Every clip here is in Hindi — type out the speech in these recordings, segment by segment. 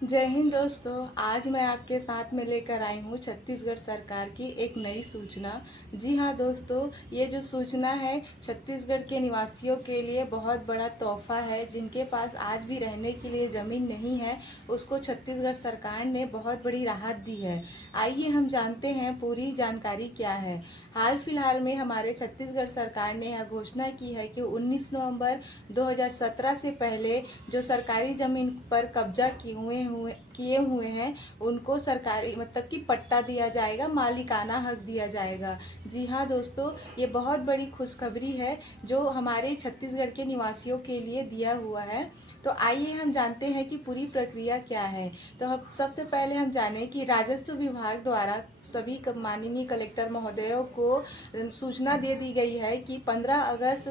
जय हिंद दोस्तों। आज मैं आपके साथ में लेकर आई हूँ छत्तीसगढ़ सरकार की एक नई सूचना। जी हाँ दोस्तों, ये जो सूचना है छत्तीसगढ़ के निवासियों के लिए बहुत बड़ा तोहफा है। जिनके पास आज भी रहने के लिए ज़मीन नहीं है, उसको छत्तीसगढ़ सरकार ने बहुत बड़ी राहत दी है। आइए हम जानते हैं पूरी जानकारी क्या है। हाल फिलहाल में हमारे छत्तीसगढ़ सरकार ने यह घोषणा की है कि 19 नवंबर 2017 से पहले जो सरकारी ज़मीन पर कब्जा किए हुए हैं, उनको सरकारी मतलब कि पट्टा दिया जाएगा, मालिकाना हक दिया जाएगा। जी हाँ दोस्तों, ये बहुत बड़ी खुशखबरी है जो हमारे छत्तीसगढ़ के निवासियों के लिए दिया हुआ है। तो आइए हम जानते हैं कि पूरी प्रक्रिया क्या है। तो हम सबसे पहले हम जानें कि राजस्व विभाग द्वारा सभी माननीय कलेक्टर महोदयों को सूचना दे दी गई है कि 15 अगस्त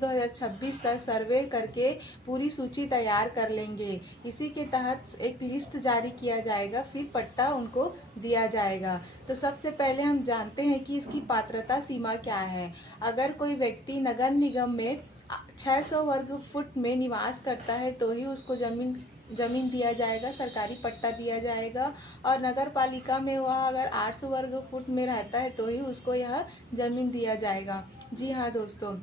2026 तक सर्वे करके पूरी सूची तैयार कर लेंगे। इसी के तहत एक लिस्ट जारी किया जाएगा, फिर पट्टा उनको दिया जाएगा। तो सबसे पहले हम जानते हैं कि इसकी पात्रता सीमा क्या है। अगर कोई व्यक्ति नगर निगम में 600 वर्ग फुट में निवास करता है तो ही उसको जमीन दिया जाएगा, सरकारी पट्टा दिया जाएगा। और नगर पालिका में वह अगर 800 वर्ग फुट में रहता है तो ही उसको यह जमीन दिया जाएगा। जी हाँ दोस्तों,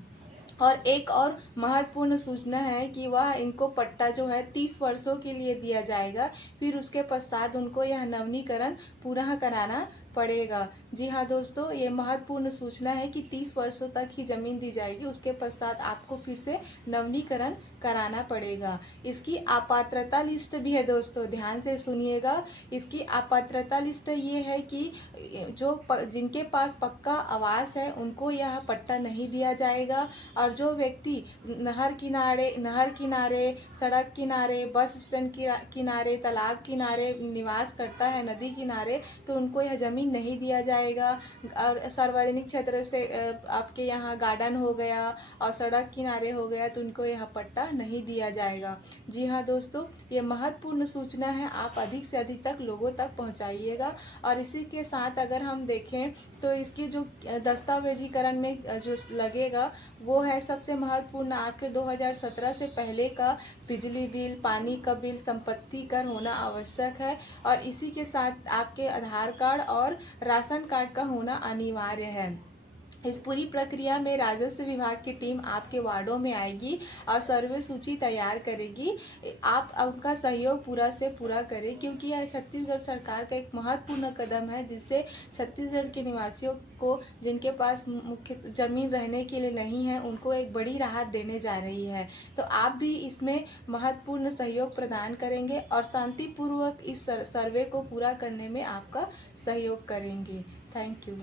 और एक और महत्वपूर्ण सूचना है कि वह इनको पट्टा जो है 30 वर्षों के लिए दिया जाएगा। फिर उसके पश्चात उनको यह नवीनीकरण पूरा कराना पड़ेगा। जी हाँ दोस्तों, ये महत्वपूर्ण सूचना है कि 30 वर्षों तक ही जमीन दी जाएगी, उसके पश्चात आपको फिर से नवीनीकरण कराना पड़ेगा। इसकी अपात्रता लिस्ट भी है दोस्तों, ध्यान से सुनिएगा। इसकी अपात्रता लिस्ट ये है कि जिनके पास पक्का आवास है उनको यह पट्टा नहीं दिया जाएगा। और जो व्यक्ति नहर किनारे, सड़क किनारे, बस स्टैंड किनारे, तालाब किनारे निवास करता है, नदी किनारे, तो उनको यह ज़मीन नहीं दिया जाएगा। और सार्वजनिक क्षेत्र से आपके यहाँ गार्डन हो गया और सड़क किनारे हो गया, तो उनको यह पट्टा नहीं दिया जाएगा। जी हाँ दोस्तों, ये महत्वपूर्ण सूचना है, आप अधिक से अधिक तक लोगों तक पहुँचाइएगा। और इसी के साथ अगर हम देखें तो इसकी जो दस्तावेजीकरण में जो लगेगा वो है सबसे महत्वपूर्ण आपके 2017 से पहले का बिजली बिल, पानी का बिल, संपत्ति कर होना आवश्यक है। और इसी के साथ आपके आधार कार्ड और राशन कार्ड का होना अनिवार्य है। इस पूरी प्रक्रिया में राजस्व विभाग की टीम आपके वार्डों में आएगी और सर्वे सूची तैयार करेगी। आप उनका सहयोग पूरा से पूरा करें, क्योंकि यह छत्तीसगढ़ सरकार का एक महत्वपूर्ण कदम है जिससे छत्तीसगढ़ के निवासियों को, जिनके पास मुख्य ज़मीन रहने के लिए नहीं है, उनको एक बड़ी राहत देने जा रही है। तो आप भी इसमें महत्वपूर्ण सहयोग प्रदान करेंगे और शांतिपूर्वक इस सर्वे को पूरा करने में आपका सहयोग करेंगे। Thank you.